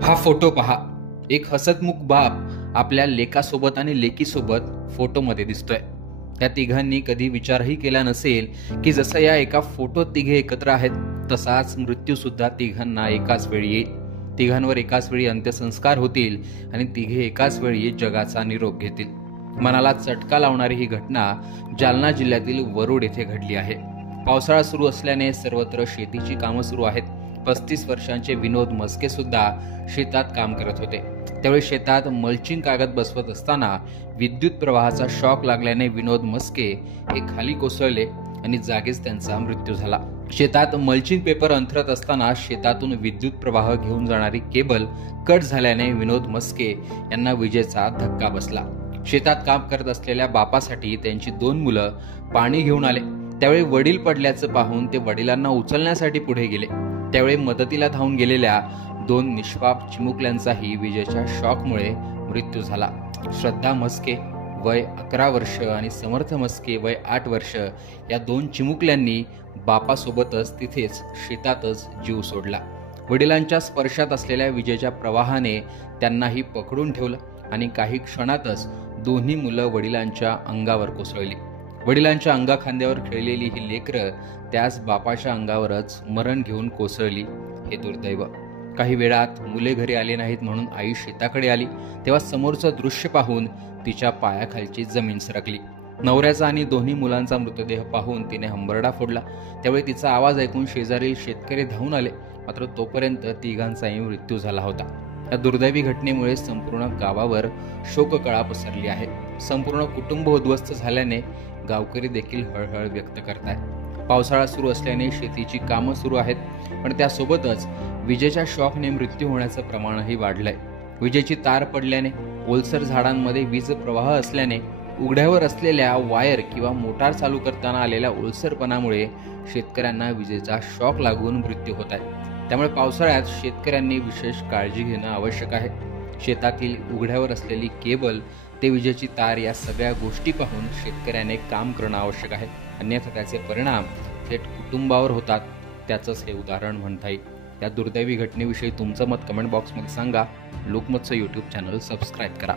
हा फोटो पहा. एक हसतमुख बाप आपल्या लेकासोबत आणि लेकीसोबत फोटोमध्ये दिसतोय. त्या तिघांनी कधी विचारही केला नसेल की जसं या एका फोटोत तिघे एकत्र आहेत तसाच मृत्यू सुद्धा तिघांना एकाच वेळी येईल. तिघांवर एकाच वेळी अंत्यसंस्कार होतील आणि तिघे एकाच वेळी जगाचा निरोप घेतील. मनाला चटका लावणारी ही घटना जालना जिल्ह्यातील वरुड येथे घडली आहे. पावसाळा सुरू असल्याने सर्वत्र शेतीची कामं सुरू आहेत. 35 वर्षांचे विनोद मस्के सुद्धा शेतात काम करत होते. त्यावेळी शेतात मल्चिंग कागद बसवत असताना विद्युत प्रवाहाचा शॉक लागल्याने विनोद मस्के हे खाली कोसळले आणि जागीच त्यांचा मृत्यू झाला. शेतात मल्चिंग पेपर अंथरत असताना शेतातून विद्युत प्रवाह घेऊन जाणारी केबल कट झाल्याने विनोद मस्के यांना विजेचा धक्का बसला. शेतात काम करत असलेल्या बापासाठी त्यांची 2 मुलं पाणी घेऊन आले. त्यावेळी वडील पडल्याचं पाहून ते वडिलांना उचलण्यासाठी पुढे गेले. त्यावेळी मदतीला धावून गेलेल्या 2 निष्पाप चिमुकल्यांचाही विजेच्या शॉकमुळे मृत्यू झाला. श्रद्धा मस्के वय 11 वर्ष आणि समर्थ मस्के वय 8 वर्ष या 2 चिमुकल्यांनी बापासोबतच तिथेच शेतातच जीव सोडला. वडिलांच्या स्पर्शात असलेल्या विजेच्या प्रवाहाने त्यांनाही पकडून ठेवलं आणि काही क्षणातच दोन्ही मुलं वडिलांच्या अंगावर कोसळली. वडिलांच्या अंगाखांद्यावर खेळलेली ही लेकरं त्याच बापाच्या अंगावरच मरण घेऊन कोसळली. हे दुर्दैव. काही वेळात मुले घरी आले नाहीत म्हणून आई शेताकडे आली तेव्हा समोरचं दृश्य पाहून तिच्या पायाखालची जमीन सरकली. नवऱ्याचा आणि दोन्ही मुलांचा मृतदेह पाहून तिने हंबरडा फोडला. त्यावेळी तिचा आवाज ऐकून शेजारील शेतकरी धावून आले, मात्र तोपर्यंत तिघांचाही मृत्यू झाला होता. या दुर्दैवी घटनेमुळे संपूर्ण गावावर शोककळा पसरली आहे. संपूर्ण कुटुंब उद्ध्वस्त झाल्याने गावकरी देखील हळहळ व्यक्त करतायत. पावसाळा सुरू असल्याने शेतीची कामं सुरू आहेत, पण त्यासोबतच विजेच्या शॉकने मृत्यू होण्याचं प्रमाणही वाढलंय. विजेची तार पडल्याने, ओलसर झाडांमध्ये वीज प्रवाह असल्याने, उघड्यावर असलेल्या वायर किंवा मोटार चालू करताना आलेल्या ओलसरपणामुळे शेतकऱ्यांना विजेचा शॉक लागून मृत्यू होत आहे. त्यामुळे पावसाळ्यात शेतकऱ्यांनी विशेष काळजी घेणं आवश्यक आहे. शेतातील उघड्यावर असलेली केबल ते विजेची तार या सगळ्या गोष्टी पाहून शेतकऱ्याने काम करणं आवश्यक आहे. अन्यथा त्याचे परिणाम थेट कुटुंबावर होतात. त्याचंच हे उदाहरण म्हणता येईल. या दुर्दैवी घटनेविषयी तुमचं मत कमेंट बॉक्समध्ये सांगा. लोकमतचं YouTube चॅनल सबस्क्राईब करा.